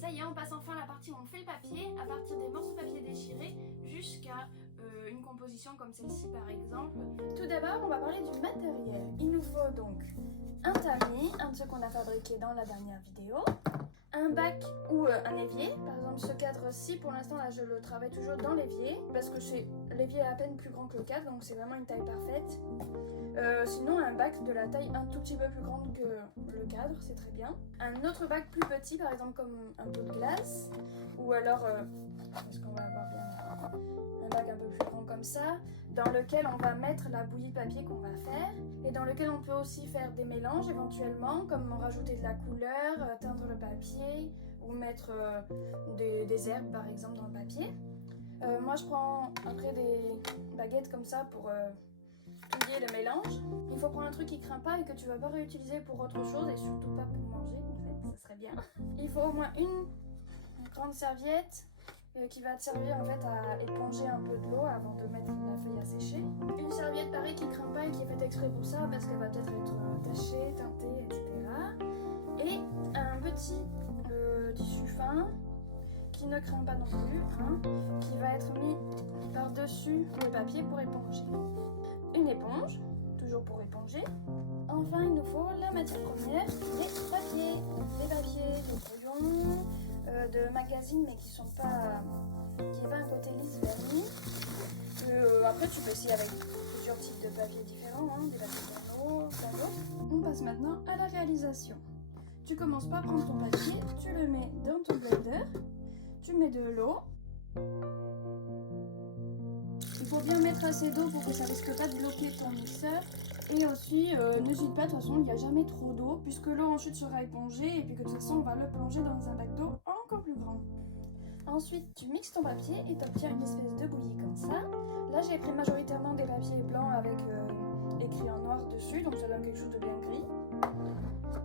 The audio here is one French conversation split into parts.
Ça y est, on passe enfin à la partie où on fait le papier à partir des morceaux de papier déchirés jusqu'à une composition comme celle-ci par exemple. Tout d'abord, on va parler du matériel. Il nous faut donc un tamis, un de ceux qu'on a fabriqué dans la dernière vidéo, un bac ou un évier. Par exemple, ce cadre-ci, pour l'instant, là, je le travaille toujours dans l'évier parce que l'évier est à peine plus grand que le cadre, donc c'est vraiment une taille parfaite. Sinon, un bac de la taille un tout petit peu plus grande que le cadre, c'est très bien. Un autre bac plus petit, par exemple comme un pot de glace, ou alors, est-ce qu'on va avoir bien un bac un peu plus grand comme ça, dans lequel on va mettre la bouillie de papier qu'on va faire, et dans lequel on peut aussi faire des mélanges éventuellement, comme rajouter de la couleur, teindre le papier, ou mettre des herbes par exemple dans le papier. Moi je prends après des baguettes comme ça pour plier le mélange. Il faut prendre un truc qui craint pas et que tu vas pas réutiliser pour autre chose et surtout pas pour manger en fait, ça serait bien. Il faut au moins une grande serviette qui va te servir en fait à éponger un peu de l'eau avant de mettre la feuille à sécher. Une serviette pareil qui craint pas et qui est faite exprès pour ça parce qu'elle va peut-être être tachée, teintée, etc. Et un petit tissu fin qui ne craint pas non plus, hein, qui va être mis par-dessus le papier pour éponger. Une éponge, toujours pour éponger. Enfin, il nous faut la matière première, les papiers. Des papiers de brouillon, de magazines, mais qui sont pas... qui va un côté lisse vernis. Après, tu peux essayer avec plusieurs types de papiers différents, hein, des papiers piano, plein d'autres. On passe maintenant à la réalisation. Tu commences par prendre ton papier, tu le mets dans ton blender, tu mets de l'eau. Il faut bien mettre assez d'eau pour que ça risque pas de bloquer ton mixeur. Et aussi, n'hésite pas, de toute façon, il n'y a jamais trop d'eau, puisque l'eau ensuite sera épongée, et puis que de toute façon, on va le plonger dans un bac d'eau encore plus grand. Ensuite, tu mixes ton papier et tu obtiens une espèce de bouillie comme ça. Là, j'ai pris majoritairement des papiers blancs avec écrit en noir dessus, donc ça donne quelque chose de bien gris.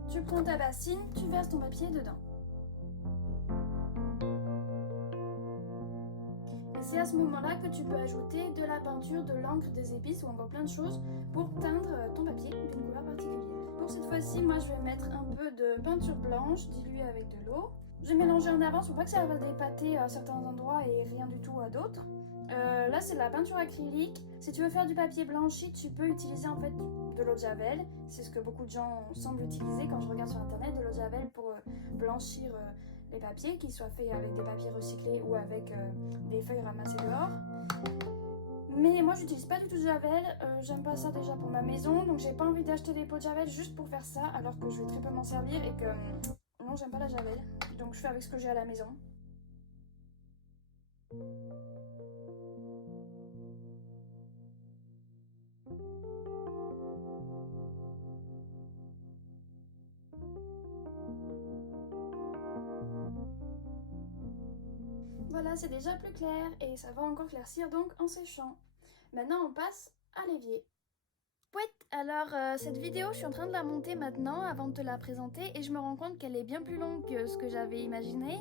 Tu prends ta bassine, tu verses ton papier dedans. C'est à ce moment-là que tu peux ajouter de la peinture, de l'encre, des épices ou encore plein de choses pour teindre ton papier d'une couleur particulière. Pour cette fois-ci, moi je vais mettre un peu de peinture blanche diluée avec de l'eau. Je vais mélanger en avance pour pas que ça va dépater à certains endroits et rien du tout à d'autres. Là c'est de la peinture acrylique. Si tu veux faire du papier blanchi, tu peux utiliser en fait de l'eau de javel. C'est ce que beaucoup de gens semblent utiliser quand je regarde sur internet, de l'eau de javel pour blanchir les papiers, qu'ils soient faits avec des papiers recyclés ou avec des feuilles ramassées dehors. Mais moi j'utilise pas du tout de javel, j'aime pas ça déjà pour ma maison, donc j'ai pas envie d'acheter des pots de javel juste pour faire ça, alors que je vais très peu m'en servir et que non, j'aime pas la javel, donc je fais avec ce que j'ai à la maison. Voilà, c'est déjà plus clair et ça va encore claircir donc en séchant. Maintenant, on passe à l'évier. Alors cette vidéo, je suis en train de la monter maintenant avant de te la présenter et je me rends compte qu'elle est bien plus longue que ce que j'avais imaginé.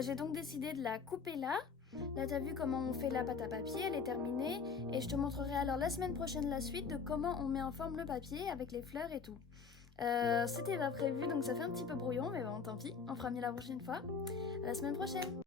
J'ai donc décidé de la couper là. Là, t'as vu comment on fait la pâte à papier, elle est terminée. Et je te montrerai alors la semaine prochaine la suite de comment on met en forme le papier avec les fleurs et tout. C'était pas prévu, donc ça fait un petit peu brouillon, mais bon, tant pis, on fera mieux la prochaine fois. À la semaine prochaine!